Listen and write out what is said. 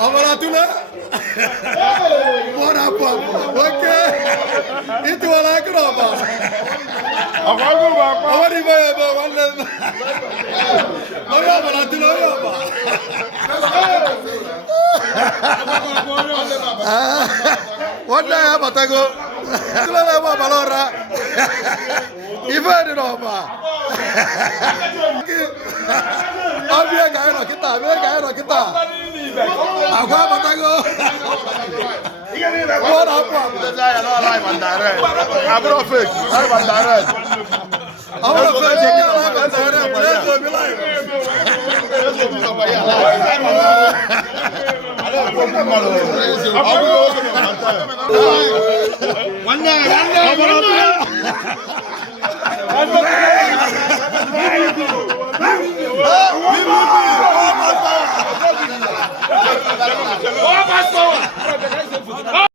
Amaratula. What up, okay? Itu wala kroba. Afago ba pa. Awari ba ba wala. Mama amaratula yo ba. Wala ya batago. Tula la ba balora. Ivan roba. Abia gaero kita. Agua batago. What up? Saya no live and direct. Abro fake. Live and direct. Abro fake. Live and direct. Let's go be live.